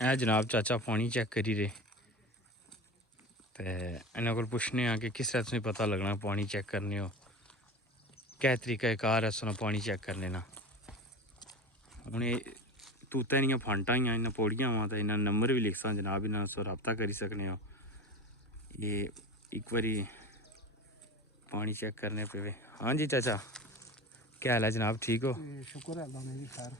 है जनाब चाचा पानी चेक करी रहे तो इन्होंने को पुछने कि किस तरह तुझे पता लगना पानी चेक करने हो क्या तरीका कार है सुना पानी चेक करने ना हूँ तूता इन्नियां फंटा ही इन्ना पौड़ियां वा तो इन्ना नंबर भी लिख सा जनाब इन्होंने सो रबता करी सकने हो ये एक बारी पानी चेक करने पे। हाँ जी चाचा क्या हाल है जनाब ठीक हो? शुक्र है जी खैर।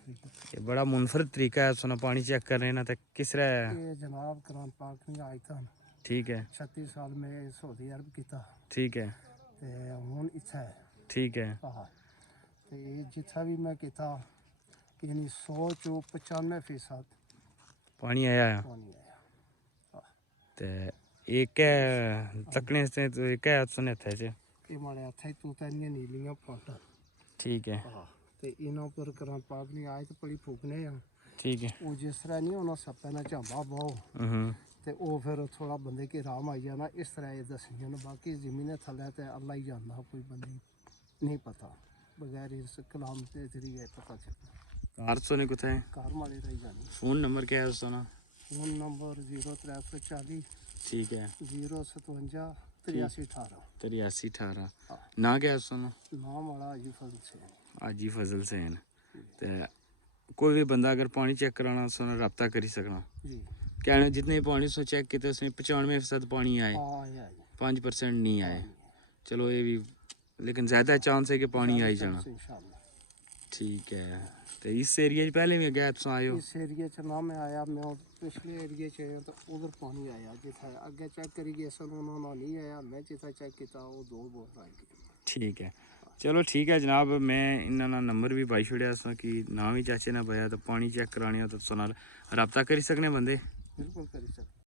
ये बड़ा मुनफरद तरीका है सुना पानी चेक करने ना तो किस तरह? ये जनाब कुरान पाक में आया था। ठीक है 36 साल में सऊदी अरब किया ठीक है ते हुन इत्थे है। ठीक है ते जिथा भी मैं किया यानी 100 चो 95% पानी आया है पानी आया। ते एक है तकने से तो एक है सुने थे जे ये मारे हथे तू तनिया नीलियां फाटा ठीक है ते इना पर कुरान पाक नहीं आए तो बड़ी फूकने हैं। ठीक है वो जिस तरह नहीं होना सप्पा ना झांबा बाओ ते वो फिर थोड़ा बंदे के राम आई जाना इस तरह ये दसियां ने बाकी जमीन थले तो अल्लाह ही जानता कोई बंदे नहीं पता बगैर इस कलाम के जरिए पता चलता। कार सोने को है कार मारे रही जानी। फोन नंबर क्या है उसका ना? फोन नंबर 0340 ठीक है 057 8318 8318 ना क्या है उसका ना? नाम वाला अजी फजल से आजी फजल सैन तो कोई भी बंदा अगर पानी चेक कराना सुना रब्ता करी सकना जी। कहना जितने पानी सो चेक किया उसमें 95% पानी आए 5% नहीं आए। चलो ये भी लेकिन ज़्यादा चांस है कि पानी आई जाना। ठीक है तो इस एरिया पहले भी गए तुम आए हो? इस एरिया च ना मैं आया मैं पिछले एरिया च आया तो उधर पानी आया जिथा अगे चेक करी गया सन उन्होंने नहीं आया मैं जिथा चेक किया वो 2 बोर आई गई। ठीक है चलो ठीक है जनाब मैं इन्होंने नंबर भी पाई छड़िया सा कि ना भी चाचे ने पाया तो पानी चेक कराने तो रब्ता करी सकने बंदे बिल्कुल करी सकते।